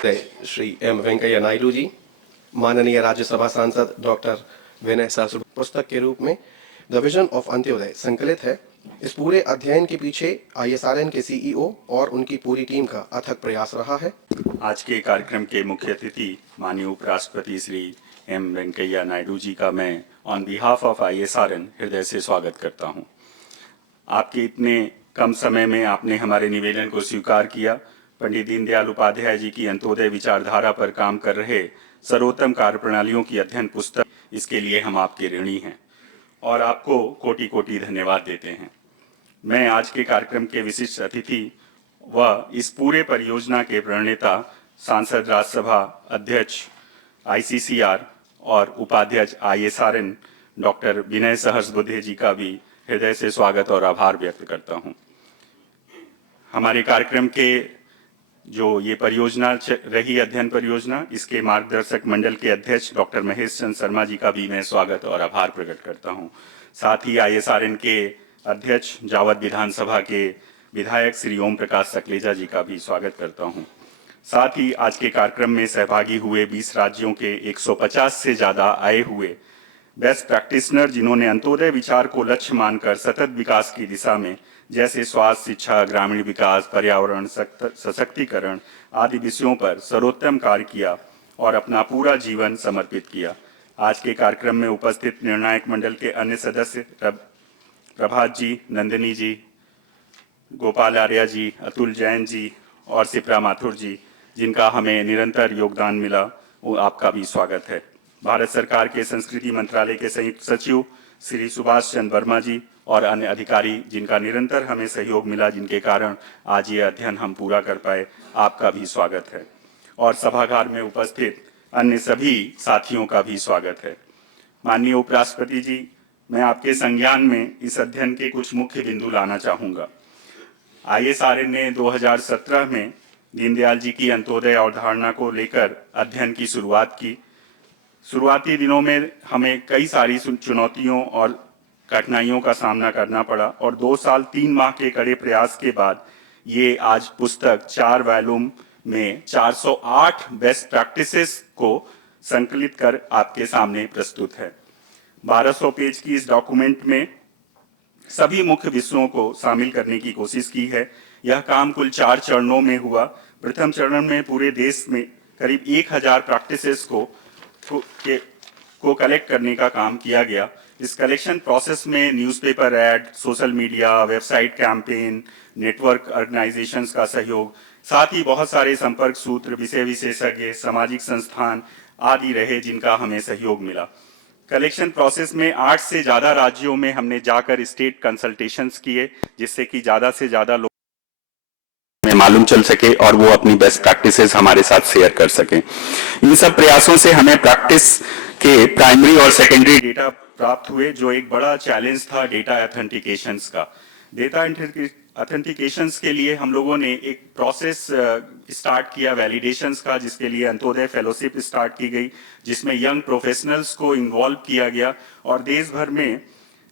Shri M Venkaiah Naidu ji, माननीय राज्यसभा सांसद doctor विनय सहस्त्र पुस्तक के रूप में द विजन ऑफ अंत्योदय संकलित है। इस पूरे अध्ययन के पीछे आईएसआरएन के सीईओ और उनकी पूरी टीम का अथक प्रयास रहा है। आज के कार्यक्रम के मुख्य अतिथि माननीय उपराष्ट्रपति श्री एम वेंकैया नायडू जी का मैं ऑन बिहाफ ऑफ आईएसआरएन हृदय से स्वागत करता हूं। आपके इतने कम समय में आपने हमारे निवेदन को स्वीकार किया। पंडित दीनदयाल उपाध्याय जी की अंत्योदय विचारधारा पर काम कर रहे सर्वोत्तम कार्यप्रणालियों की अध्ययन पुस्तक, इसके लिए हम आपके ऋणी हैं और आपको कोटि कोटि धन्यवाद देते हैं। मैं आज के कार्यक्रम के विशिष्ट अतिथि व इस पूरे परियोजना के प्रणेता सांसद राज्यसभा अध्यक्ष आईसीसीआर और उपाध्यक्ष आईएसआरएन डॉक्टर विनय सहस्रबुद्धे जी का भी हृदय से स्वागत और आभार व्यक्त करता हूं। हमारे कार्यक्रम के जो ये परियोजना रही अध्ययन परियोजना, इसके मार्गदर्शक मंडल के अध्यक्ष डॉक्टर महेश चंद्र शर्मा जी का भी मैं स्वागत और आभार प्रकट करता हूं। साथ ही आईएसआरएन के अध्यक्ष जावद विधानसभा के विधायक श्री ओम प्रकाश सकलेजा जी का भी स्वागत करता हूं। साथ ही आज के कार्यक्रम में सहभागी हुए 20 राज्यों के 150 से ज्यादा आए हुए बेस्ट प्रैक्टिशनर, जिन्होंने अंत्योदय विचार को लक्ष्य मानकर सतत विकास की दिशा में जैसे स्वास्थ्य, शिक्षा, ग्रामीण विकास, पर्यावरण, सशक्तिकरण आदि विषयों पर सर्वोत्तम कार्य किया और अपना पूरा जीवन समर्पित किया। आज के कार्यक्रम में उपस्थित निर्णायक मंडल के अन्य सदस्य प्रभात जी, नंदिनी जी, गोपाल आर्या जी, अतुल जैन जी और सिप्रा माथुर जी, जिनका हमें निरंतर योगदान मिला, वो आपका भी स्वागत है। भारत सरकार के संस्कृति मंत्रालय के संयुक्त सचिव श्री सुभाष चंद्र वर्मा जी और अन्य अधिकारी, जिनका निरंतर हमें सहयोग मिला, जिनके कारण आज ये अध्ययन हम पूरा कर पाए, आपका भी स्वागत है। और सभागार में उपस्थित अन्य सभी साथियों का भी स्वागत है। माननीय उपराष्ट्रपति जी, मैं आपके संज्ञान में इस अध्ययन के कुछ मुख्य बिंदु लाना चाहूँगा। आईएसआरएन ने 2017 में दीनदयाल जी की अंत्योदय अवधारणा को लेकर अध्ययन की शुरुआत की। शुरुआती दिनों में हमें कई सारी चुनौतियों और कठिनाइयों का सामना करना पड़ा और 2 साल 3 माह के कड़े प्रयास के बाद ये आज पुस्तक 4 वॉल्यूम में 408 बेस्ट प्रैक्टिसेस को संकलित कर आपके सामने प्रस्तुत है। 1200 पेज की इस डॉक्यूमेंट में सभी मुख्य विषयों को शामिल करने की कोशिश की है। यह काम कुल 4 चरणों में हुआ। प्रथम चरण में पूरे देश में करीब 1000 प्रैक्टिसेस को कलेक्ट करने का काम किया गया। इस कलेक्शन प्रोसेस में newspaper ad, social media, website campaign, network organisations का सहयोग, साथ ही बहुत सारे संपर्क सूत्र, विषय विशेषज्ञ, सामाजिक संस्थान आदि रहे, जिनका हमें सहयोग मिला। कलेक्शन प्रोसेस में 8 से ज़्यादा राज्यों में हमने जाकर स्टेट कंसल्टेशंस किए, जिससे कि ज़्यादा से ज़्यादा लोग में मालूम चल सके और वो अपनी बेस्ट प्रैक्टिसेस हमारे साथ शेयर कर सकें। इन सब प्रयासों से हमें प्रैक्टिस के प्राइमरी और सेकेंडरी डेटा प्राप्त हुए, जो एक बड़ा चैलेंज था डेटा ऑथेंटिकेशंस का। डेटा ऑथेंटिकेशंस के लिए हम लोगों ने एक प्रोसेस स्टार्ट किया वैलिडेशंस का, जिसके लिए अंत्योदय फेलोशिप स्टार्ट की गई, जिसमें यंग प्रोफेशनल्स को इन्वॉल्व किया गया और देश भर में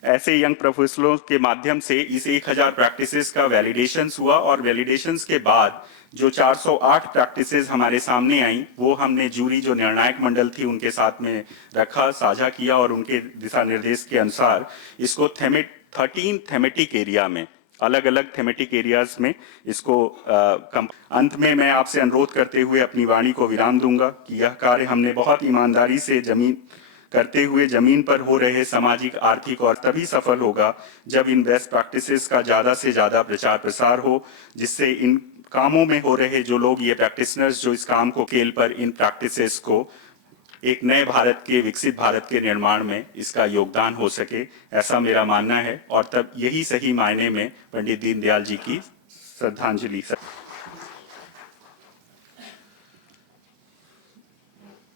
ऐसे यंग प्रोफेशनलों के माध्यम से इस 1000 प्रैक्टिसेस का वैलिडेशंस हुआ और वैलिडेशंस के बाद जो 408 प्रैक्टिसेस हमारे सामने आई, वो हमने जूरी जो निर्णायक मंडल थी उनके साथ में रखा, साझा किया और उनके दिशा निर्देश के अनुसार इसको 13 थेमेटिक एरिया में, अलग अलग थेमेटिक एरियाज में इसको अंत में मैं आपसे अनुरोध करते हुए अपनी वाणी को विराम दूंगा कि यह कार्य हमने बहुत ईमानदारी से करते हुए जमीन पर हो रहे सामाजिक, आर्थिक और तभी सफल होगा जब इन बेस्ट प्रैक्टिसेस का ज़्यादा से ज़्यादा प्रचार प्रसार हो, जिससे इन कामों में हो रहे जो लोग, ये प्रैक्टिशनर्स जो इस काम को खेल पर इन प्रैक्टिसेस को एक नए भारत के, विकसित भारत के निर्माण में इसका योगदान हो सके, ऐसा मेरा मानना है। और तब यही सही मायने में पंडित दीनदयाल जी की श्रद्धांजलि।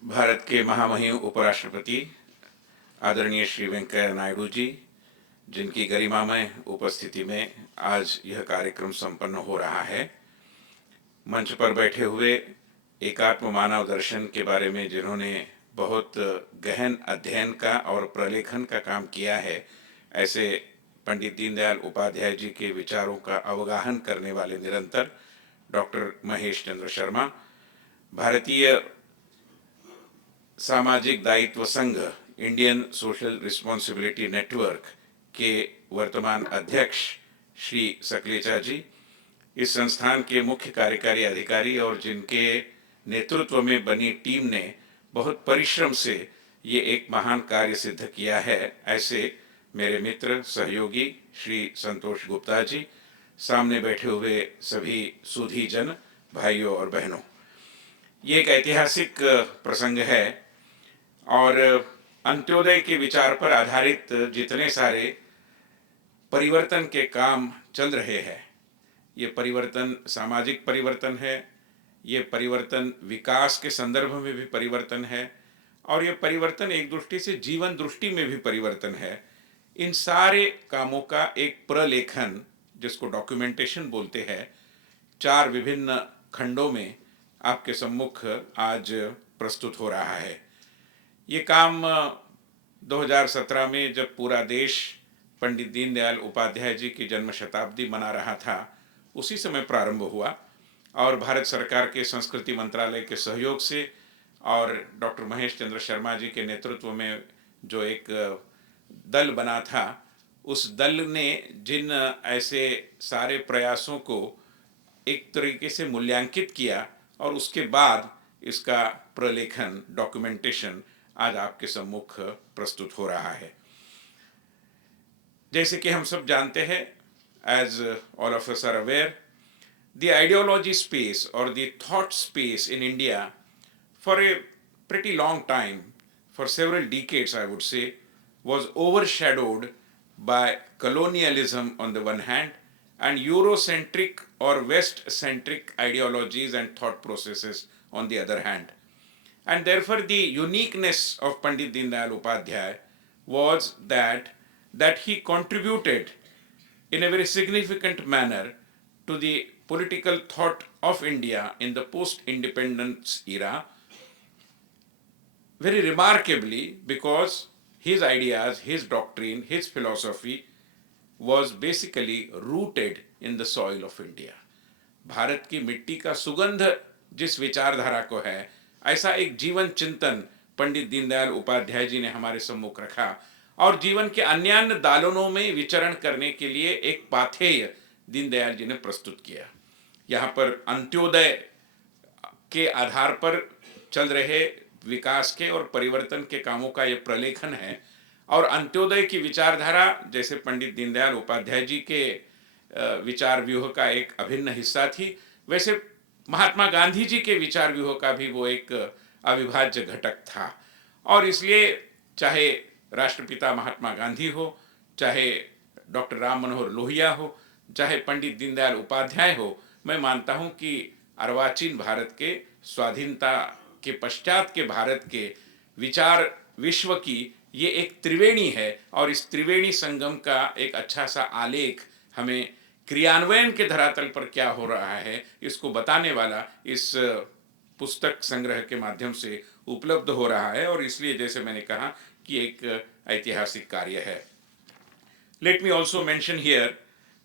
भारत के महामहिम उपराष्ट्रपति आदरणीय श्री वेंकैया नायडू जी, जिनकी गरिमामय उपस्थिति में आज यह कार्यक्रम संपन्न हो रहा है, मंच पर बैठे हुए एकात्म मानव दर्शन के बारे में जिन्होंने बहुत गहन अध्ययन का और प्रलेखन का काम किया है, ऐसे पंडित दीनदयाल उपाध्याय जी के विचारों का अवगाहन करने वाले निरंतर डॉक्टर महेश चंद्र शर्मा, भारतीय सामाजिक दायित्व संघ इंडियन सोशल रिस्पॉन्सिबिलिटी नेटवर्क के वर्तमान अध्यक्ष श्री सकलेचा जी, इस संस्थान के मुख्य कार्यकारी अधिकारी और जिनके नेतृत्व में बनी टीम ने बहुत परिश्रम से ये एक महान कार्य सिद्ध किया है, ऐसे मेरे मित्र सहयोगी श्री संतोष गुप्ता जी, सामने बैठे हुए सभी सुधी जन भाइयों और बहनों, ये एक ऐतिहासिक प्रसंग है और अंत्योदय के विचार पर आधारित जितने सारे परिवर्तन के काम चल रहे हैं, ये परिवर्तन सामाजिक परिवर्तन है, ये परिवर्तन विकास के संदर्भ में भी परिवर्तन है और ये परिवर्तन एक दृष्टि से जीवन दृष्टि में भी परिवर्तन है। इन सारे कामों का एक प्रलेखन, जिसको डॉक्यूमेंटेशन बोलते हैं, 4 विभिन्न खंडों में आपके सम्मुख आज प्रस्तुत हो रहा है। ये काम 2017 में जब पूरा देश पंडित दीनदयाल उपाध्याय जी की जन्म शताब्दी मना रहा था, उसी समय प्रारंभ हुआ और भारत सरकार के संस्कृति मंत्रालय के सहयोग से और डॉक्टर महेश चंद्र शर्मा जी के नेतृत्व में जो एक दल बना था, उस दल ने जिन ऐसे सारे प्रयासों को एक तरीके से मूल्यांकित किया और उसके बाद इसका प्रलेखन डॉक्यूमेंटेशन आज आपके सम्मुख प्रस्तुत हो रहा है। जैसे कि हम सब जानते हैं, as all of us are aware, the ideology space or the thought space in India for a pretty long time, for several decades I would say, was overshadowed by colonialism on the one hand and Eurocentric or West-centric ideologies and thought processes on the other hand. And therefore the uniqueness of Pandit Dindayal Upadhyay was that he contributed in a very significant manner to the political thought of India in the post-independence era, very remarkably, because his ideas, his doctrine, his philosophy was basically rooted in the soil of India. Bharat की मिट्टी का सुगंध जिस विचारधारा को है, ऐसा एक जीवन चिंतन पंडित दीनदयाल उपाध्याय जी ने हमारे सम्मुख रखा और जीवन के अन्य दालनों में विचरण करने के लिए एक पाथेय दीनदयाल जी ने प्रस्तुत किया। यहाँ पर अंत्योदय के आधार पर चल रहे विकास के और परिवर्तन के कामों का ये प्रलेखन है और अंत्योदय की विचारधारा जैसे पंडित दीनदयाल उपाध्याय जी के विचार व्यूह का एक अभिन्न हिस्सा थी, वैसे महात्मा गांधी जी के विचार व्यूह का भी वो एक अविभाज्य घटक था। और इसलिए चाहे राष्ट्रपिता महात्मा गांधी हो, चाहे डॉक्टर राम मनोहर लोहिया हो, चाहे पंडित दीनदयाल उपाध्याय हो, मैं मानता हूं कि अर्वाचीन भारत के स्वाधीनता के पश्चात के भारत के विचार विश्व की ये एक त्रिवेणी है और इस त्रिवेणी संगम का एक अच्छा सा आलेख हमें क्रियान्वयन के धरातल पर क्या हो रहा है इसको बताने वाला इस पुस्तक संग्रह के माध्यम से उपलब्ध हो रहा है और इसलिए जैसे मैंने कहा कि एक ऐतिहासिक कार्य है। Let me also mention here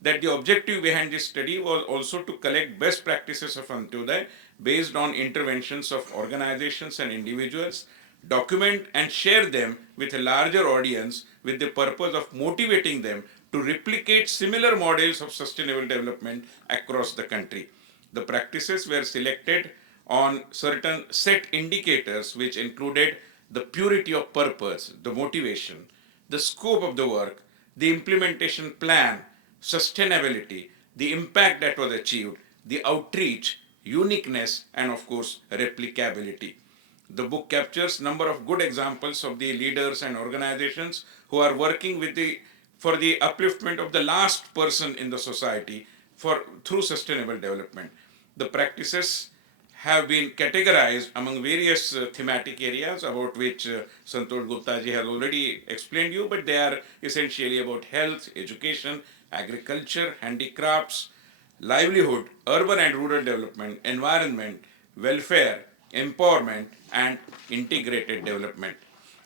that the objective behind this study was also to collect best practices of Antyodaya based on interventions of organizations and individuals, document and share them with a larger audience with the purpose of motivating them to replicate similar models of sustainable development across the country. The practices were selected on certain set indicators which included the purity of purpose, the motivation, the scope of the work, the implementation plan, sustainability, the impact that was achieved, the outreach, uniqueness, and of course, replicability. The book captures a number of good examples of the leaders and organizations who are working for the upliftment of the last person in the society through sustainable development. The practices have been categorized among various thematic areas about which Santosh Gupta ji has already explained you, but they are essentially about health, education, agriculture, handicrafts, livelihood, urban and rural development, environment, welfare, empowerment, and integrated development.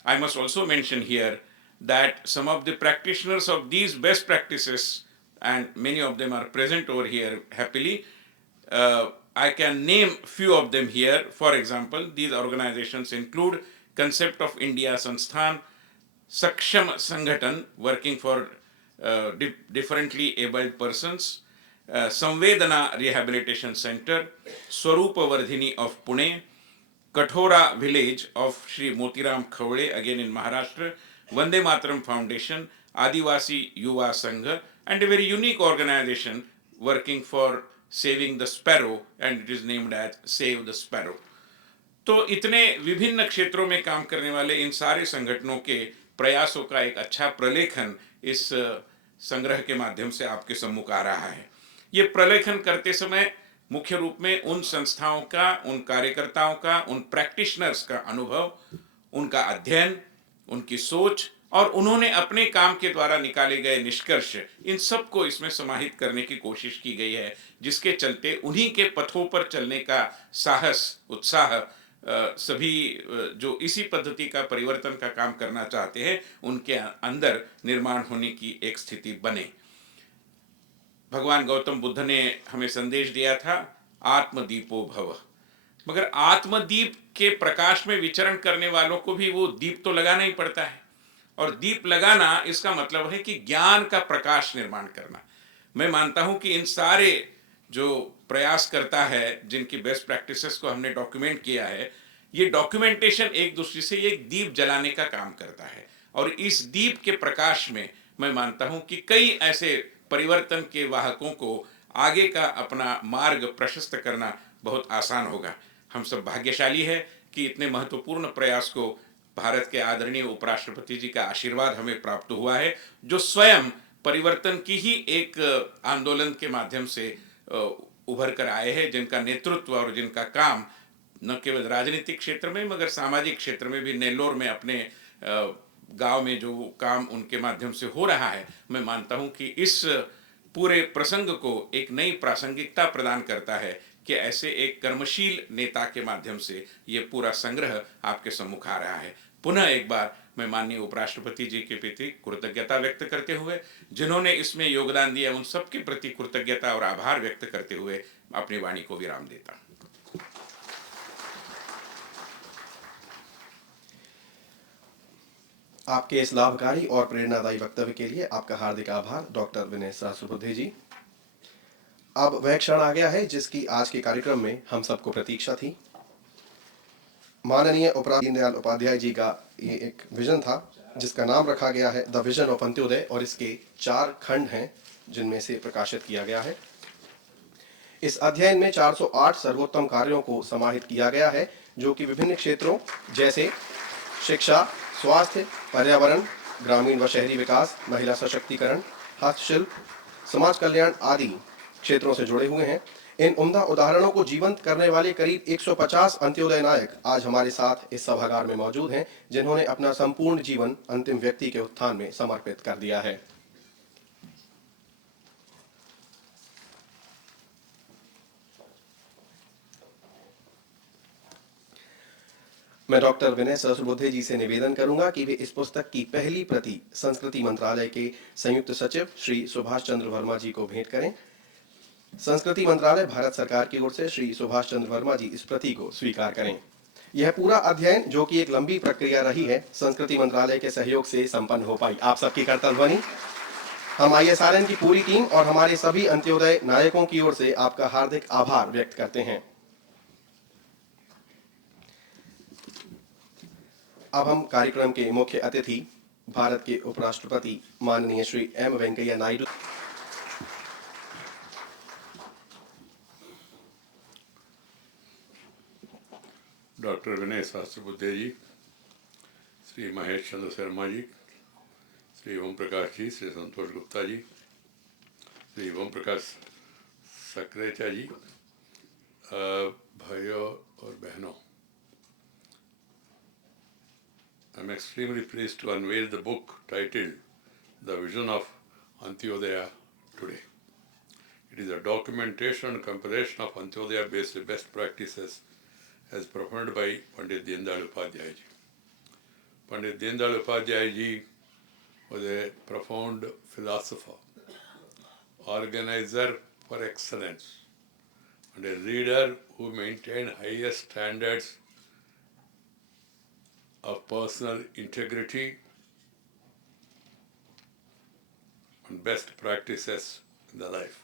I must also mention here that some of the practitioners of these best practices, and many of them are present over here happily, I can name few of them here. For example, these organizations include Concept of India Sansthan, Saksham Sanghatan, working for differently abled persons, Samvedana Rehabilitation Center, Swarupa Vardhini of Pune, Kathora village of Shri Motiram Khawde, again in Maharashtra, Vande Mataram Foundation, Adivasi Yuva Sangha, and a very unique organization working for saving the sparrow, and it is named as Save the Sparrow. तो इतने विभिन्न क्षेत्रों में काम करने वाले इन सारे संगठनों के प्रयासों का एक अच्छा प्रलेखन इस संग्रह के माध्यम से आपके सम्मुख आ रहा है। ये प्रलेखन करते समय मुख्य रूप में उन संस्थाओं का, उन कार्यकर्ताओं का, उन प्रैक्टिशनर्स का अनुभव, उनका अध्ययन, उनकी सोच और उन्होंने अपने काम के द्वारा निकाले गए निष्कर्ष, इन सब को इसमें समाहित करने की कोशिश की गई है, जिसके चलते उन्हीं के पथों पर चलने का साहस, उत्साह सभी जो इसी पद्धति का परिवर्तन का काम करना चाहते हैं उनके अंदर निर्माण होने की एक स्थिति बने। भगवान गौतम बुद्ध ने हमें संदेश दिया था, आत्मदीपो भव, मगर आत्मदीप के प्रकाश में विचरण करने वालों को भी वो दीप तो लगाना ही पड़ता है, और दीप लगाना इसका मतलब है कि ज्ञान का प्रकाश निर्माण करना। मैं मानता हूं कि इन सारे जो प्रयास करता है, जिनकी बेस्ट प्रैक्टिसेस को हमने डॉक्यूमेंट किया है, ये डॉक्यूमेंटेशन एक दूसरे से एक दीप जलाने का काम करता है, और इस दीप के प्रकाश में मैं मानता हूं कि कई ऐसे परिवर्तन के वाहकों को आगे का अपना मार्ग प्रशस्त करना बहुत आसान होगा। हम सब भाग्यशाली है कि इतने महत्वपूर्ण प्रयास को भारत के आदरणीय उपराष्ट्रपति जी का आशीर्वाद हमें प्राप्त हुआ है, जो स्वयं परिवर्तन की ही एक आंदोलन के माध्यम से उभर कर आए हैं, जिनका नेतृत्व और जिनका काम न केवल राजनीतिक क्षेत्र में मगर सामाजिक क्षेत्र में भी, नेल्लोर में अपने गांव में जो काम उनके माध्यम से हो रहा है, मैं मानता हूं कि इस पूरे प्रसंग को एक नई प्रासंगिकता प्रदान करता है कि ऐसे एक कर्मशील नेता के माध्यम से ये पूरा संग्रह आपके सम्मुख आ रहा है। पुनः एक बार मैं माननीय उपराष्ट्रपति जी के प्रति कृतज्ञता व्यक्त करते हुए, जिन्होंने इसमें योगदान दिया, उन सबके प्रति कृतज्ञता और आभार व्यक्त करते हुए अपनी वाणी को विराम देता। आपके इस लाभकारी और प्रेरणादायी वक्तव्य के लिए आपका हार्दिक आभार डॉक्टर विनय सहस्रबुद्धे जी। अब वह क्षण आ गया है जिसकी आज के कार्यक्रम में हम सबको प्रतीक्षा थी। माननीय उपराष्ट्रपति दीनदयाल उपाध्याय जी का ये एक विजन था जिसका नाम रखा गया है द विजन ऑफ अंत्योदय, और इसके 4 खंड हैं जिनमें से प्रकाशित किया गया है। इस अध्ययन में 408 सर्वोत्तम कार्यों को समाहित किया गया है, जो कि विभिन्न क्षेत्रों जैसे शिक्षा, स्वास्थ्य, पर्यावरण, ग्रामीण व शहरी विकास, महिला सशक्तिकरण, हस्तशिल्प, समाज कल्याण आदि क्षेत्रों से जुड़े हुए हैं। इन उम्दा उदाहरणों को जीवंत करने वाले करीब 150 अंत्योदय नायक आज हमारे साथ इस सभागार में मौजूद हैं, जिन्होंने अपना संपूर्ण जीवन अंतिम व्यक्ति के उत्थान में समर्पित कर दिया है। मैं डॉक्टर विनय सहस्रबुद्धे जी से निवेदन करूंगा कि वे इस पुस्तक की पहली प्रति संस्कृति मंत्रालय के संयुक्त सचिव श्री सुभाष चंद्र वर्मा जी को भेंट करें। संस्कृति मंत्रालय भारत सरकार की ओर से श्री सुभाष चंद्र वर्मा जी इस प्रति को स्वीकार करें। यह पूरा अध्ययन, जो कि एक लंबी प्रक्रिया रही है, संस्कृति मंत्रालय के सहयोग से संपन्न हो पाई। आप सबकी कर्तव्यवानी, हम ISRN की पूरी टीम और हमारे सभी अंत्योदय नायकों की ओर से आपका हार्दिक आभार व्यक्त करते हैं। अब हम कार्यक्रम के मुख्य अतिथि भारत के उपराष्ट्रपति माननीय श्री M वेंकैया नायडू डॉक्टर विनय सहस्रबुद्धे जी, श्री महेश चंद्र शर्मा जी, श्री ओम प्रकाश जी, श्री संतोष गुप्ता जी, श्री ओम प्रकाश सक्रेचा जी, भाइयों और बहनों, I'm extremely pleased to unveil the book titled The Vision of Antyodaya today. It is a documentation and compilation of Antyodaya-based best practices as proponed by Pandit Dindayal Upadhyay ji. Pandit Dindayal Upadhyay ji was a profound philosopher, organizer for excellence, and a leader who maintained highest standards of personal integrity and best practices in the life.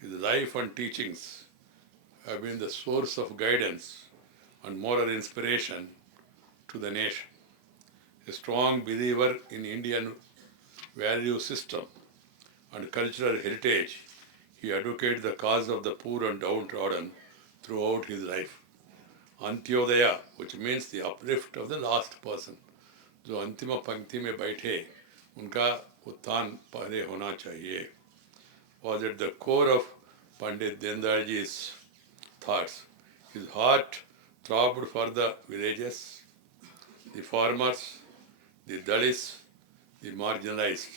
His life and teachings have been the source of guidance and moral inspiration to the nation. A strong believer in Indian value system and cultural heritage, he advocated the cause of the poor and downtrodden throughout his life. Antyodaya, which means the uplift of the last person, जो अंतिम पंक्ति में बैठे उनका उत्थान पहले होना चाहिए, was at the core of Pandit Dindal ji's thoughts. His heart throbbed for the villages, the farmers, the Dalits, the marginalized.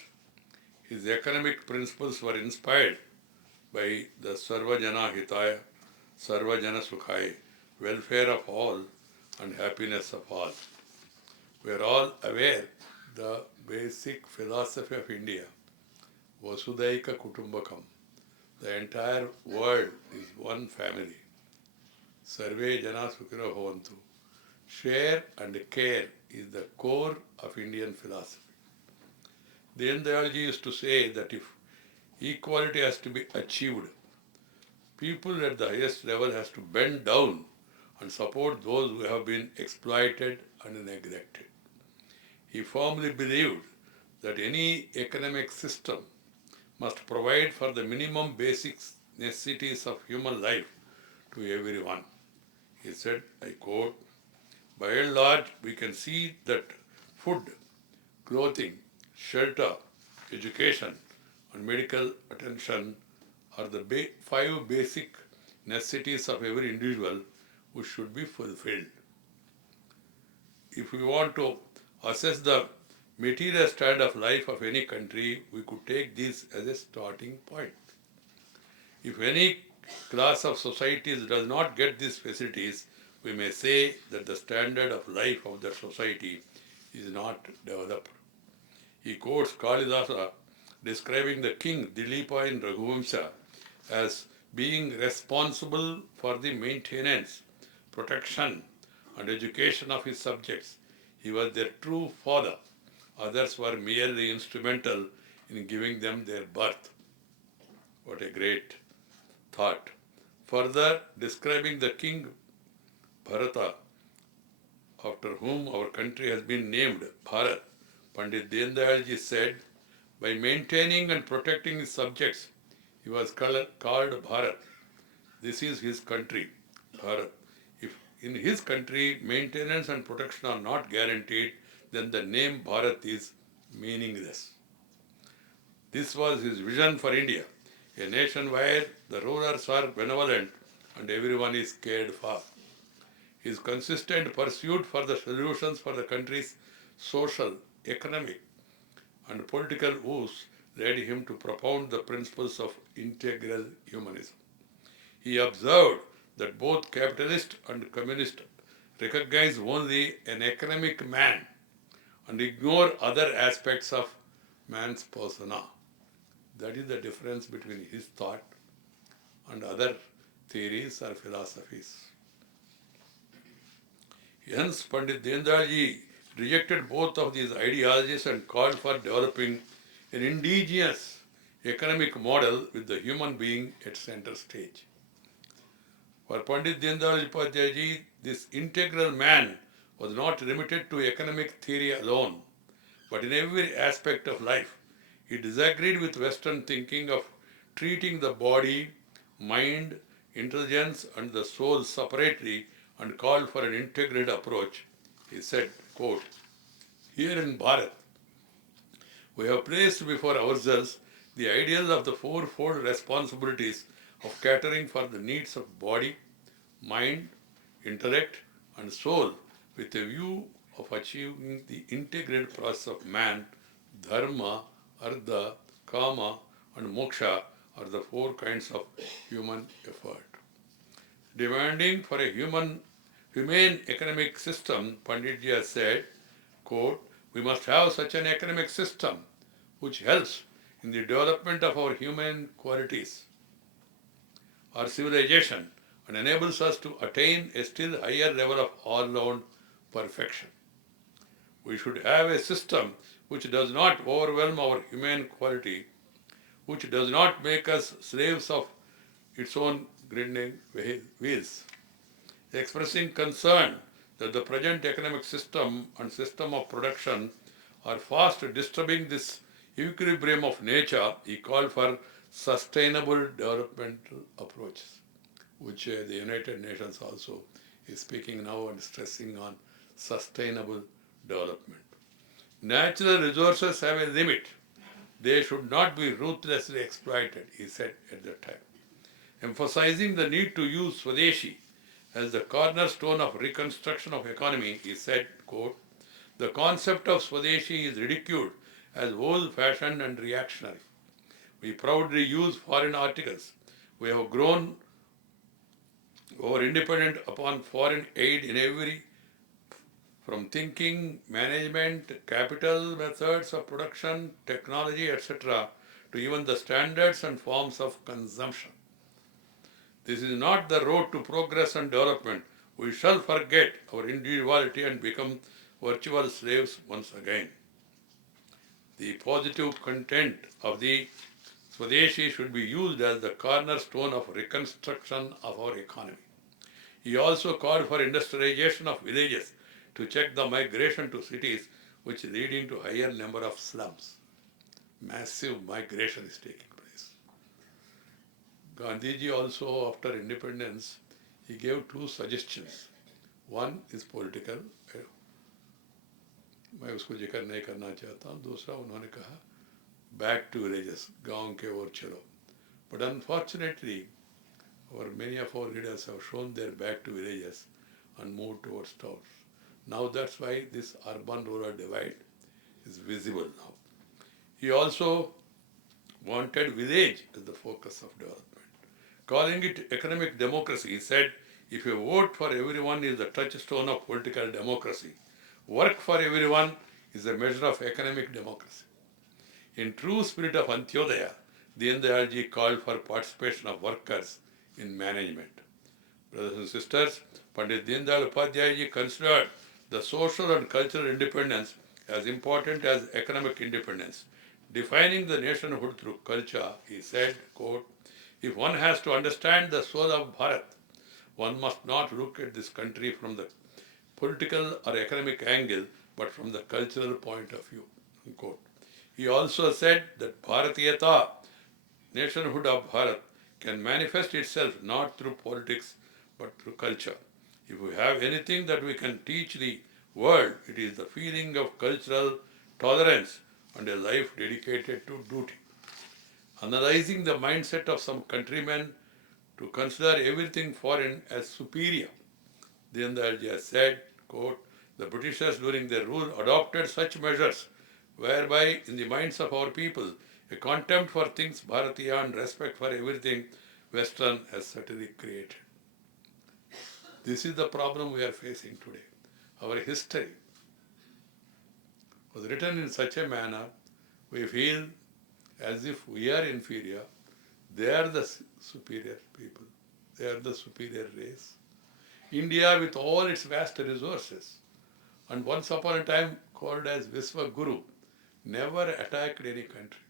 His economic principles were inspired by the Sarvajana Hitaya, Sarvajana Sukhaya, welfare of all and happiness of all. We are all aware the basic philosophy of India, Vasudaika Kutumbakam. The entire world is one family. Sarve Jana Sukhino Bhavantu. Share and care is the core of Indian philosophy. Deen Dayal ji used to say that if equality has to be achieved, people at the highest level has to bend down and support those who have been exploited and neglected. He firmly believed that any economic system must provide for the minimum basic necessities of human life to everyone. He said, I quote, by and large, we can see that food, clothing, shelter, education, and medical attention are the 5 basic necessities of every individual which should be fulfilled. If we want to assess the material standard of life of any country, we could take this as a starting point. If any class of societies does not get these facilities, we may say that the standard of life of that society is not developed. He quotes Kalidasa describing the king Dilipa in Raghuvamsha as being responsible for the maintenance, protection, and education of his subjects. He was their true father. Others were merely instrumental in giving them their birth. What a great thought. Further, describing the king Bharata, after whom our country has been named Bharat, Pandit Deen Dayal ji said, by maintaining and protecting his subjects, he was called Bharat. This is his country, Bharat. If in his country maintenance and protection are not guaranteed, then the name Bharat is meaningless. This was his vision for India, a nation where the rulers are benevolent and everyone is cared for. His consistent pursuit for the solutions for the country's social, economic, and political woes led him to propound the principles of integral humanism. He observed that both capitalist and communist recognize only an economic man and ignore other aspects of man's persona. That is the difference between his thought and other theories or philosophies. Hence, Pandit Deen Dayal ji rejected both of these ideologies and called for developing an indigenous economic model with the human being at center stage. For Pandit Deen Dayal Upadhyay ji, this integral man was not limited to economic theory alone, but in every aspect of life. He disagreed with Western thinking of treating the body, mind, intelligence, and the soul separately and called for an integrated approach. He said, quote, here in Bharat, we have placed before ourselves the ideal of the fourfold responsibilities of catering for the needs of body, mind, intellect, and soul with a view of achieving the integrated process of man. Dharma, Artha, Kama, and Moksha are the 4 kinds of human effort. Demanding for a humane economic system, Pandit ji has said, quote, we must have such an economic system which helps in the development of our human qualities. our civilization and enables us to attain a still higher level of all-round perfection. We should have a system which does not overwhelm our human quality, which does not make us slaves of its own grinding wheels. Expressing concern that the present economic system and system of production are fast disturbing this equilibrium of nature, he called for sustainable developmental approaches, which the United Nations also is speaking now and stressing on sustainable development. Natural resources have a limit. They should not be ruthlessly exploited, he said at that time. Emphasizing the need to use Swadeshi as the cornerstone of reconstruction of economy, he said, quote, "The concept of Swadeshi is ridiculed as old-fashioned and reactionary. We proudly use foreign articles. We have grown over independent upon foreign aid in every, from thinking, management, capital, methods of production, technology, etc., to even the standards and forms of consumption. This is not the road to progress and development. We shall forget our individuality and become virtual slaves once again. The positive content of the Swadeshi should be used as the cornerstone of reconstruction of our economy." He also called for industrialization of villages to check the migration to cities, which is leading to higher number of slums. Massive migration is taking place. Gandhiji also, after independence, he gave two suggestions. One is political, मैं उसको जिक्र नहीं करना चाहता हूँ. दूसरा उन्होंने कहा back to villages, गांव के ओर चलो. But unfortunately, many of our leaders have shown their back to villages and moved towards towns. Now that's why this urban-rural divide is visible now. He also wanted village as the focus of development. Calling it economic democracy, he said, if a vote for everyone is the touchstone of political democracy, work for everyone is a measure of economic democracy. In true spirit of Antyodaya, Deen Dayal ji called for participation of workers in management. Brothers and sisters, Pandit Deen Dayal Upadhyay ji considered the social and cultural independence as important as economic independence. Defining the nationhood through culture, he said, quote, "If one has to understand the soul of Bharat, one must not look at this country from the political or economic angle, but from the cultural point of view." Unquote. He also said that Bharatiyata, nationhood of Bharat, can manifest itself not through politics, but through culture. If we have anything that we can teach the world, it is the feeling of cultural tolerance and a life dedicated to duty. Analyzing the mindset of some countrymen to consider everything foreign as superior, Deen Dayal ji has said, quote, "The Britishers during their rule adopted such measures whereby in the minds of our people a contempt for things Bharatiya and respect for everything Western has certainly created." This is the problem we are facing today. Our history was written in such a manner we feel as if we are inferior, they are the superior people, they are the superior race. India, with all its vast resources, and once upon a time called as Visva Guru, never attacked any country.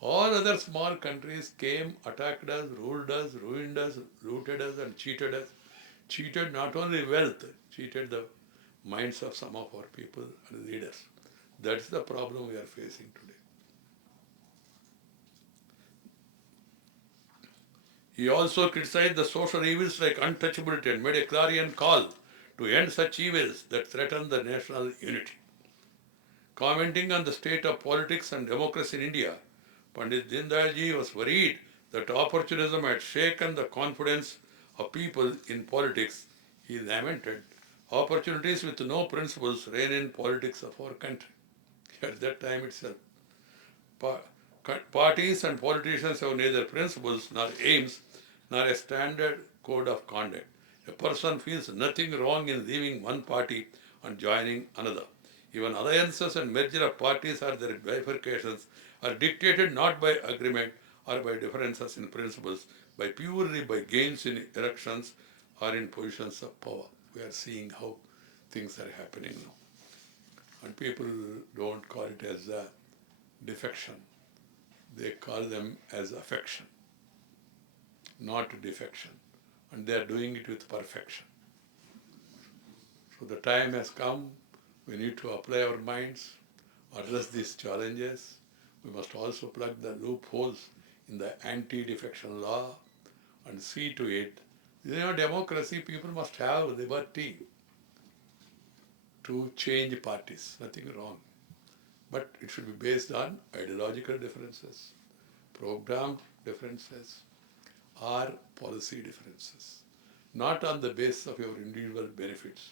All other small countries came, attacked us, ruled us, ruined us, looted us, and cheated us. Cheated not only wealth, cheated the minds of some of our people and leaders. That's the problem we are facing today. He also criticized the social evils like untouchability and made a clarion call to end such evils that threaten the national unity. Commenting on the state of politics and democracy in India, Pandit Deen Dayal ji was worried that opportunism had shaken the confidence of people in politics. He lamented, "Opportunities with no principles reign in politics of our country." At that time itself, parties and politicians have neither principles nor aims nor a standard code of conduct. A person feels nothing wrong in leaving one party and joining another. Even alliances and merger of parties or their bifurcations are dictated not by agreement or by differences in principles, purely by gains in elections or in positions of power. We are seeing how things are happening now. And people don't call it as a defection. They call them as affection, not defection. And they are doing it with perfection. So the time has come, we need to apply our minds, address these challenges. We must also plug the loopholes in the anti-defection law and see to it. Democracy, people must have liberty to change parties, nothing wrong. But it should be based on ideological differences, program differences, or policy differences, not on the basis of your individual benefits,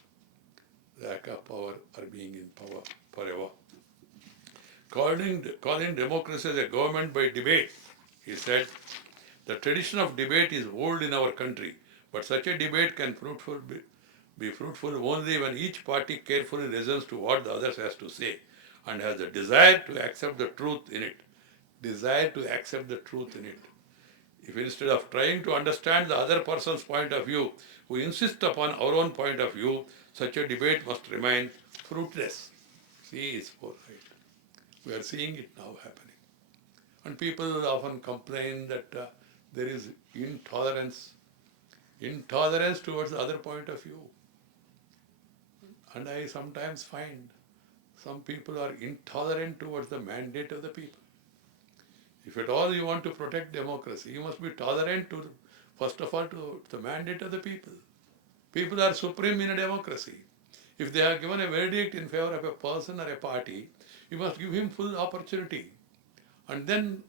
lack of power or being in power forever. Calling democracy as a government by debate, he said, the tradition of debate is old in our country, but such a debate can be fruitful only when each party carefully listens to what the other has to say and has a desire to accept the truth in it. Desire to accept the truth in it. If instead of trying to understand the other person's point of view, we insist upon our own point of view, such a debate must remain fruitless. See his foresight. We are seeing it now happening. And people often complain that there is intolerance towards the other point of view. And I sometimes find some people are intolerant towards the mandate of the people. If at all you want to protect democracy, you must be tolerant to, first of all, to the mandate of the people. People are supreme in a democracy. If they have given a verdict in favor of a person or a party, you must give him full opportunity and then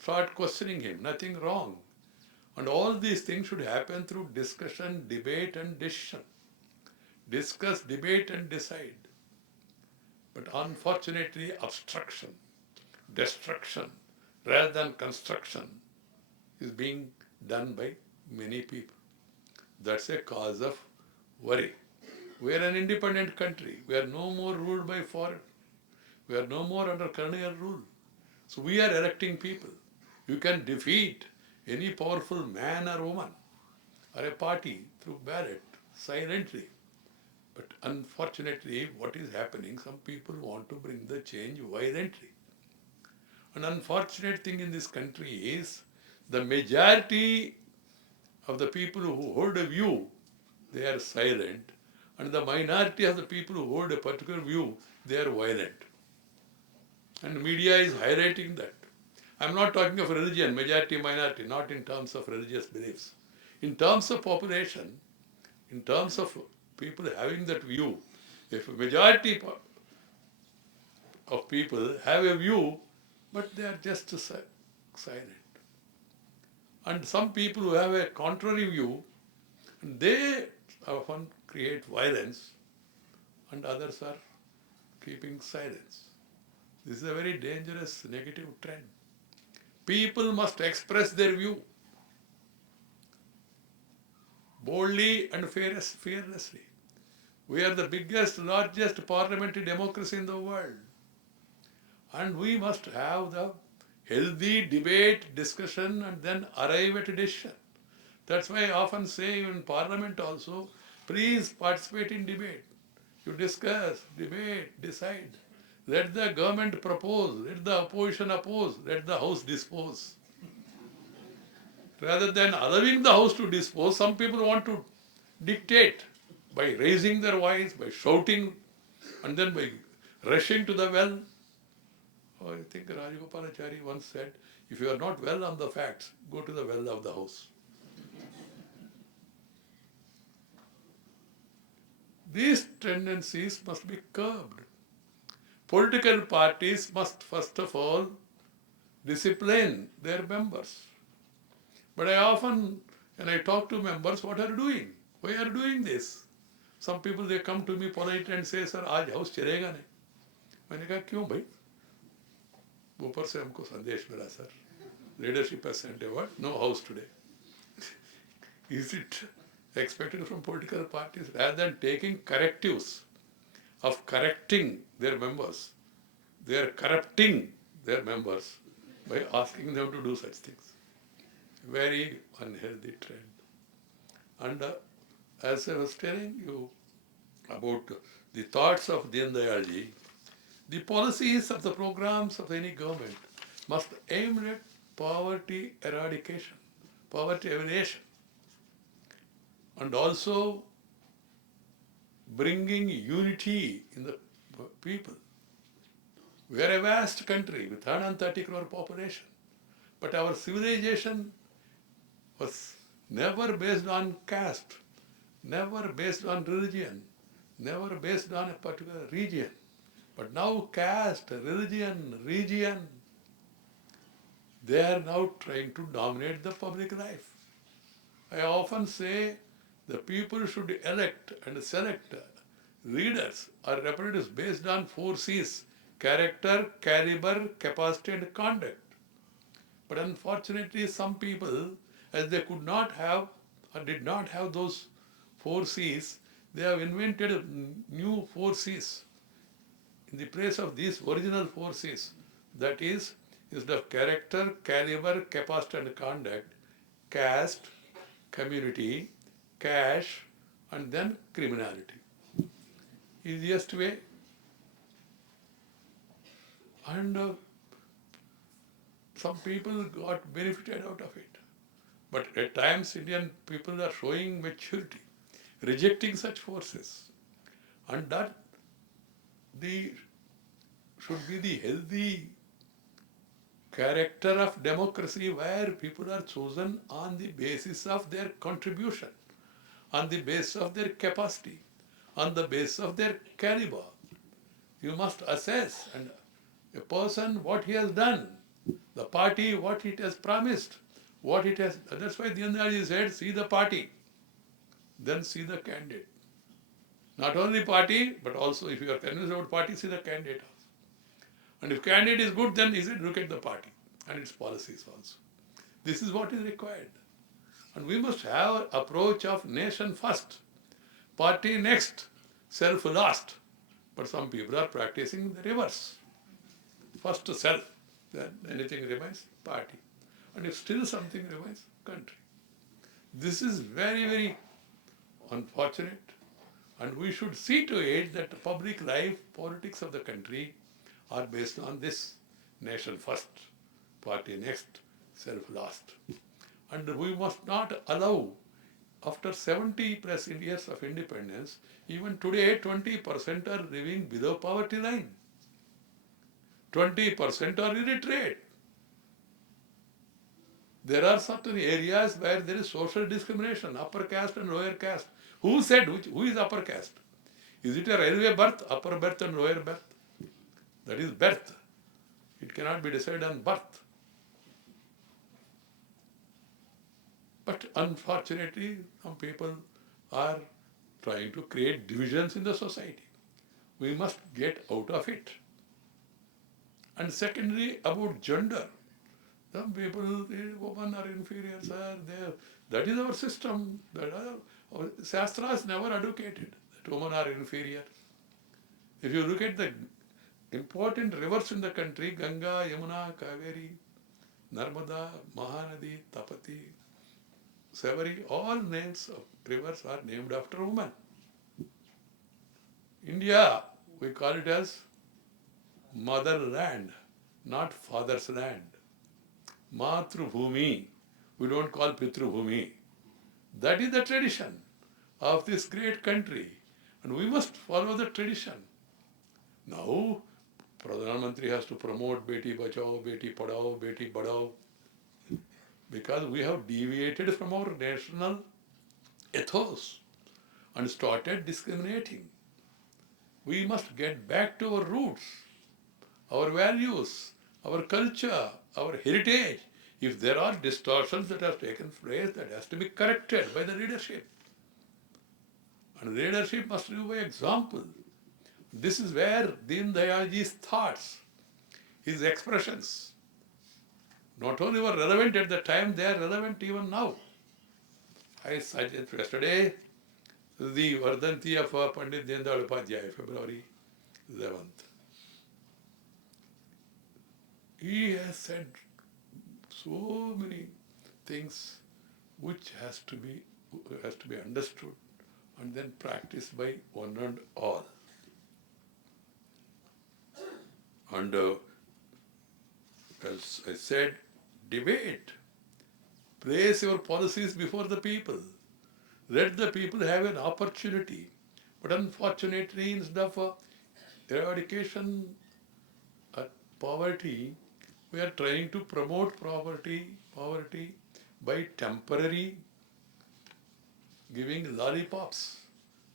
start questioning him. Nothing wrong. And all these things should happen through discussion, debate and decision. Discuss, debate and decide. But unfortunately, obstruction, destruction, rather than construction is being done by many people. That's a cause of worry. We are an independent country. We are no more ruled by foreign. We are no more under colonial rule. So we are electing people. You can defeat any powerful man or woman or a party through ballot silently. But unfortunately, what is happening, some people want to bring the change violently. An unfortunate thing in this country is the majority of the people who hold a view, they are silent, and the minority of the people who hold a particular view, they are violent. And media is highlighting that. I'm not talking of religion, majority, minority, not in terms of religious beliefs. In terms of population, in terms of people having that view, if a majority of people have a view, but they are just silent. And some people who have a contrary view, they often create violence and others are keeping silence. This is a very dangerous negative trend. People must express their view boldly and fearlessly. We are the biggest, largest parliamentary democracy in the world. And we must have the healthy debate, discussion, and then arrive at a decision. That's why I often say in Parliament also, please participate in debate. You discuss, debate, decide. Let the government propose, let the opposition oppose, let the House dispose. Rather than allowing the House to dispose, some people want to dictate by raising their voice, by shouting, and then by rushing to the well. I think Rajagopalachari once said, if you are not well on the facts, go to the well of the House. These tendencies must be curbed. Political parties must first of all discipline their members. But I often, when I talk to members, what are you doing? Why are you doing this? Some people, they come to me polite and say, sir, आज house चलेगा नहीं. मैंने कहा क्यों भाई? ऊपर से हमको संदेश मिला sir. Leadership has sent a word, no house today. Is it expected from political parties rather than taking correctives of correcting their members? They are corrupting their members by asking them to do such things. very unhealthy trend. And as I was telling you about the thoughts of Deen Dayal ji, the policies of the programs of any government must aim at poverty eradication, poverty elimination, and also bringing unity in the people. We are a vast country with 130 crore population, but our civilization was never based on caste, never based on religion, never based on a particular region. But now caste, religion, region, they are now trying to dominate the public life. I often say the people should elect and select leaders or representatives based on 4 C's: character, caliber, capacity and conduct. But unfortunately some people, as they could not have or did not have those 4 C's, they have invented new 4 C's in the place of these original 4 C's. That is, instead of character, caliber, capacity and conduct, caste, community, cash, and then criminality. Easiest way. And some people got benefited out of it. But at times Indian people are showing maturity, rejecting such forces. And that should be the healthy character of democracy, where people are chosen on the basis of their contribution, on the basis of their capacity, on the basis of their caliber. You must assess and a person what he has done, the party what it has promised, what it has. That's why Deen Dayal said, see the party, then see the candidate. Not only party, but also if you are convinced about party, see the candidate also. And if candidate is good, then he said, look at the party and its policies also. This is what is required. And we must have an approach of nation first, party next, self last. But some people are practicing the reverse. First self, then anything remains, party. And if still something remains, country. This is very, very unfortunate. And we should see to it that the public life, politics of the country are based on this: nation first, party next, self last. And we must not allow, after 70 plus years of independence, even today 20% are living below poverty line. 20% are illiterate. There are certain areas where there is social discrimination, upper caste and lower caste. Who said who is upper caste? Is it a railway berth, upper berth and lower berth? That is birth. It cannot be decided on birth. But unfortunately, some people are trying to create divisions in the society. We must get out of it. And secondly, about gender. Some people, women are inferior, sir. That is our system. Our Shastras never advocated that women are inferior. If you look at the important rivers in the country, Ganga, Yamuna, Kaveri, Narmada, Mahanadi, Tapati, Savari, all names of rivers are named after women. India, we call it as motherland, not father's land. Matrubhumi, we don't call Pitrubhumi. That is the tradition of this great country, and we must follow the tradition. Now, Pradhan Mantri has to promote Beti Bachao, Beti Padhao, Beti Badhao, because we have deviated from our national ethos and started discriminating. We must get back to our roots, our values, our culture, our heritage. If there are distortions that have taken place, that has to be corrected by the leadership. And leadership must live by example. This is where Deen Dayalji's thoughts, his expressions, not only were relevant at the time, they are relevant even now. I cited yesterday the Vardhanti of Pandit Deen Dayal Upadhyaya, February 11th. He has said so many things which has to be understood and then practiced by one and all. And as I said, debate. Place your policies before the people. Let the people have an opportunity. But unfortunately, instead of eradication of poverty, we are trying to promote poverty by temporary giving lollipops.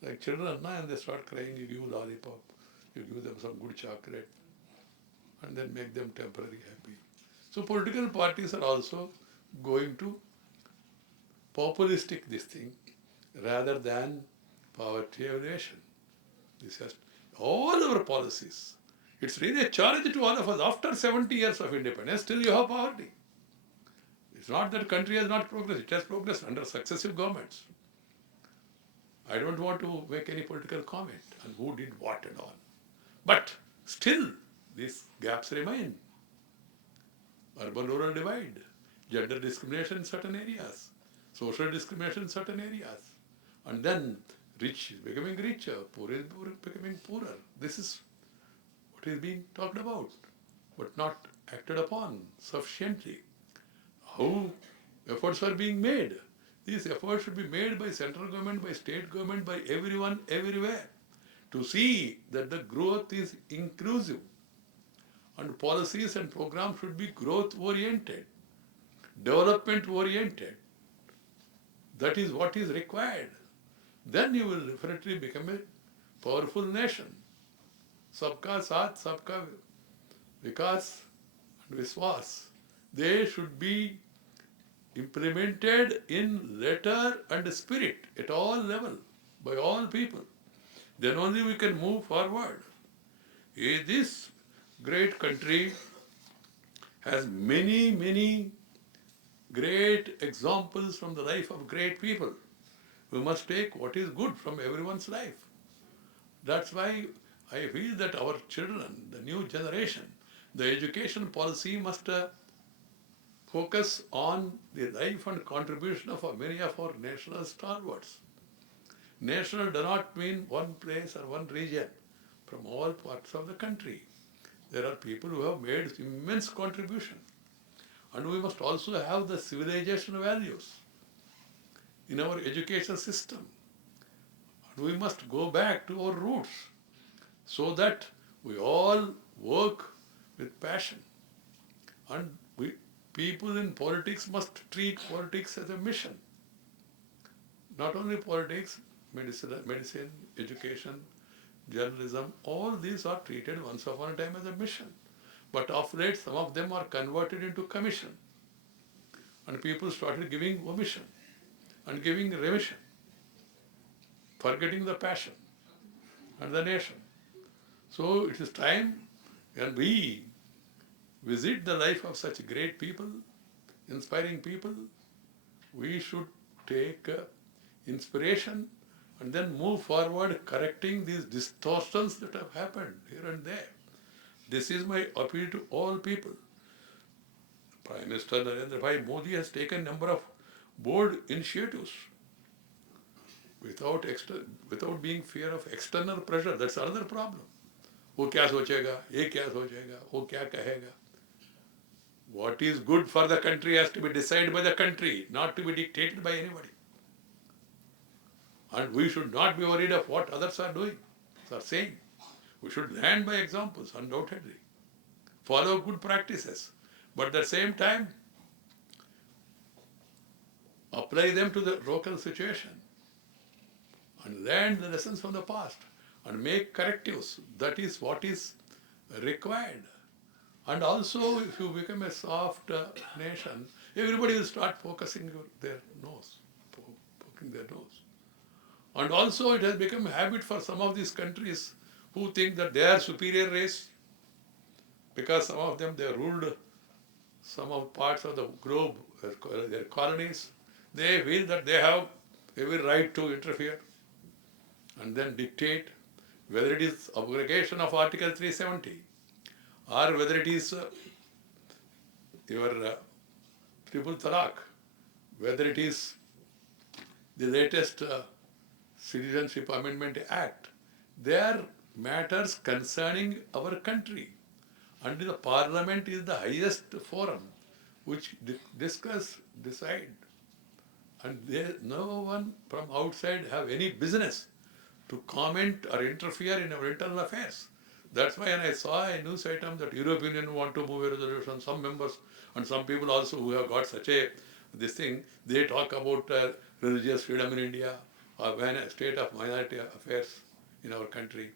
Like children, and they start crying, you give lollipop, you give them some good chocolate, and then make them temporarily happy. So political parties are also going to populistic this thing rather than poverty alleviation. This has all our policies. It's really a challenge to all of us. After 70 years of independence, still you have poverty. It's not that country has not progressed. It has progressed under successive governments. I don't want to make any political comment on who did what and all. But still, these gaps remain. Urban-rural divide, gender discrimination in certain areas, social discrimination in certain areas. And then rich is becoming richer, poor is becoming poorer. This is what is being talked about, but not acted upon sufficiently. How efforts are being made? These efforts should be made by central government, by state government, by everyone, everywhere, to see that the growth is inclusive. And policies and programs should be growth-oriented, development-oriented. That is what is required. Then you will definitely become a powerful nation. Sabka saath, sabka vikas and viswas. They should be implemented in letter and spirit at all levels, by all people. Then only we can move forward. This great country has many, many great examples from the life of great people. We must take what is good from everyone's life. That's why I feel that our children, the new generation, the education policy must focus on the life and contribution of many of our national stalwarts. National does not mean one place or one region, from all parts of the country. There are people who have made immense contribution. And we must also have the civilization values in our education system. And we must go back to our roots so that we all work with passion. And people in politics must treat politics as a mission. Not only politics, medicine, education, journalism, all these are treated once upon a time as a mission. But of late, some of them are converted into commission. And people started giving omission and giving remission, forgetting the passion and the nation. So it is time when we visit the life of such great people, inspiring people, we should take inspiration and then move forward correcting these distortions that have happened here and there. This is my appeal to all people. Prime Minister Narendra Bhai Modi has taken a number of bold initiatives without being fear of external pressure. That's another problem. वो क्या सोचेगा, ये क्या सोचेगा, वो क्या कहेगा. What is good for the country has to be decided by the country, not to be dictated by anybody. And we should not be worried of what others are doing, are saying. We should learn by examples, undoubtedly. Follow good practices. But at the same time, apply them to the local situation and learn the lessons from the past and make correctives. That is what is required. And also, if you become a soft nation, everybody will start focusing their nose, poking their nose. And also, it has become a habit for some of these countries who think that they are superior race, because some of them, they ruled some of parts of the globe, their colonies. They feel that they have every right to interfere and then dictate, whether it is abrogation of Article 370 or whether it is your triple talaq, whether it is the latest Citizenship Amendment Act, they are matters concerning our country. And the Parliament is the highest forum which discuss, decide. And no one from outside have any business to comment or interfere in our internal affairs. That's why when I saw a news item that European Union want to move a resolution, some members and some people also who have got such a this thing, they talk about religious freedom in India or when a state of minority affairs in our country.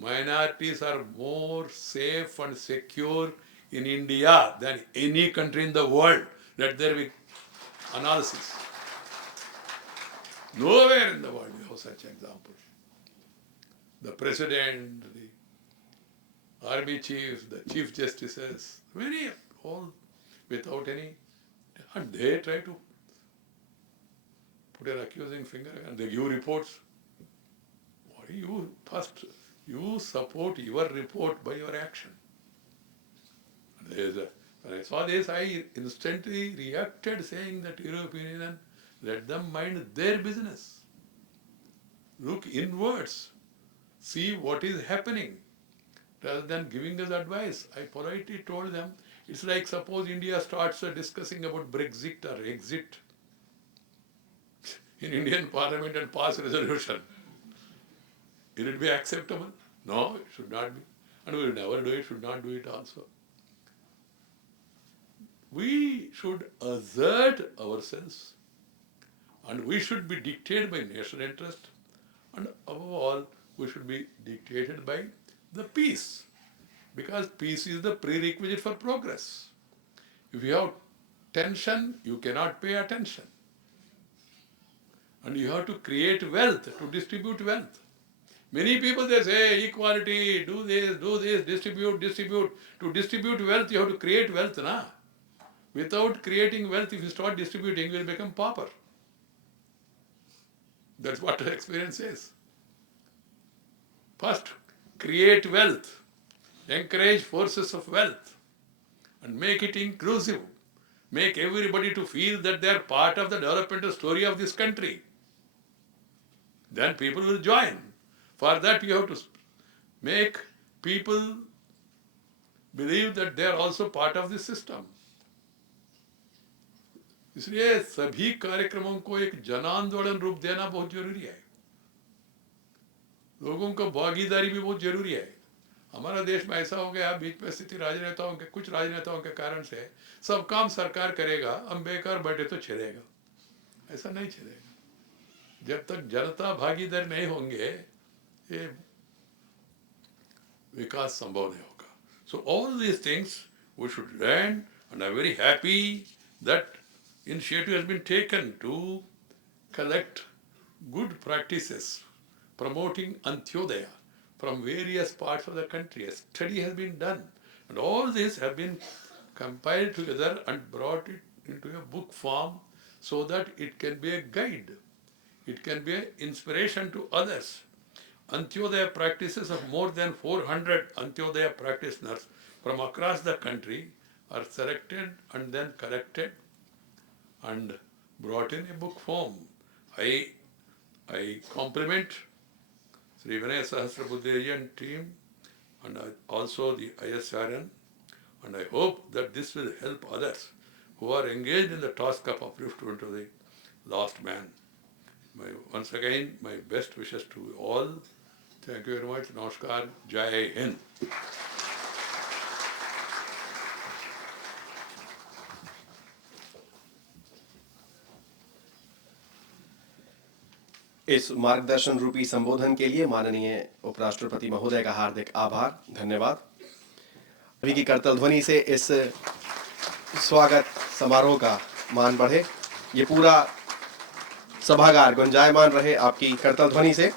Minorities are more safe and secure in India than any country in the world. Let there be analysis. Nowhere in the world we have such examples. The president, the army chiefs, the chief justices, many, all without any, and they try to put an accusing finger and they give reports. Why you first, you support your report by your action. When I saw this, I instantly reacted saying that European Union, let them mind their business. Look inwards. See what is happening. Rather than giving us advice, I politely told them, it's like suppose India starts discussing about Brexit or exit in Indian Parliament and pass resolution. Will it be acceptable? No, it should not be. And we will never do it, should not do it also. We should assert ourselves and we should be dictated by national interest, and above all, we should be dictated by the peace, because peace is the prerequisite for progress. If you have tension, you cannot pay attention. And you have to create wealth, to distribute wealth. Many people, they say equality, do this, distribute. To distribute wealth, you have to create wealth, na? Without creating wealth, if you start distributing, you will become pauper. That's what the experience is. First, create wealth, encourage forces of wealth, and make it inclusive. Make everybody to feel that they are part of the developmental story of this country. Then people will join. For that, you have to make people believe that they are also part of this system. इसलिए सभी कार्यक्रमों को एक जन आंदोलन रूप देना बहुत जरूरी है. लोगों को भागीदारी भी बहुत जरूरी है. हमारा देश में ऐसा हो गया, बीच में स्थिति राजनेताओं के, कुछ राजनेताओं के कारण से सब काम सरकार करेगा, हम बेकार बैठे तो चलेगा. ऐसा नहीं चलेगा. जब तक जनता भागीदार नहीं होंगे, ये विकास संभव नहीं होगा. So all these things we should learn, and I'm very happy that initiative has been taken to collect good practices promoting Antyodaya from various parts of the country. A study has been done, and all this have been compiled together and brought it into a book form so that it can be a guide. It can be an inspiration to others. Antyodaya practices of more than 400 Antyodaya practitioners from across the country are selected and then collected and brought in a book form. I compliment Sri Vinaya Sahasrabuddhayan team and also the ISRN, and I hope that this will help others who are engaged in the task of upliftment of the lost man. Once again, my best wishes to you all. Thank you very much. Namaskar. Jai Hind. इस मार्गदर्शन रूपी संबोधन के लिए माननीय उपराष्ट्रपति महोदय का हार्दिक आभार, धन्यवाद. अभी की करतल ध्वनि से इस स्वागत समारोह का मान बढ़े. ये पूरा सभागार गुंजायमान रहे आपकी करतल ध्वनि से.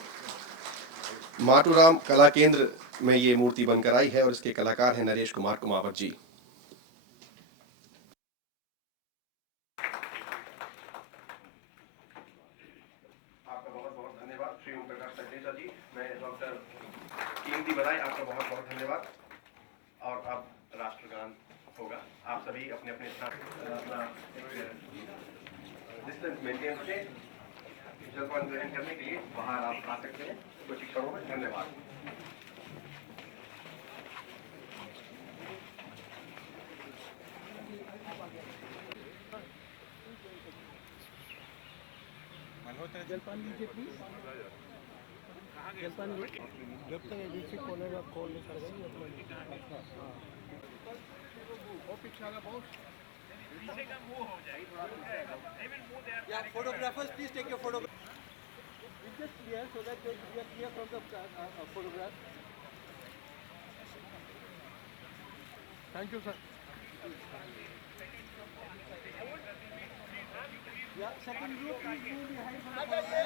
माटूराम कला केंद्र में ये मूर्ति बनकर आई है और इसके कलाकार हैं नरेश कुमार कुमावत जी. आपका बहुत बहुत धन्यवाद श्री ओम प्रकाश सचदेसा जी. मैं डॉक्टर कीमती बधाई, आपका बहुत बहुत धन्यवाद. और अब राष्ट्रगान होगा. आप सभी अपने अपने स्थान डिस्टेंस मेंटेन रखें। जलपान ग्रहण करने के लिए बाहर आप आ सकते हैं। कुछ क्षणों में धन्यवाद। जलपान लीजिए प्लीज। जलपान जब तक एजेंसी खोलेगा कॉल नहीं कर देंगे अपना। हाँ वो पीछे आगा बहुत या photographers please take your photograph. It's just clear so that we are clear from the photograph. Thank you sir. Yeah, second group please move behind for the photograph.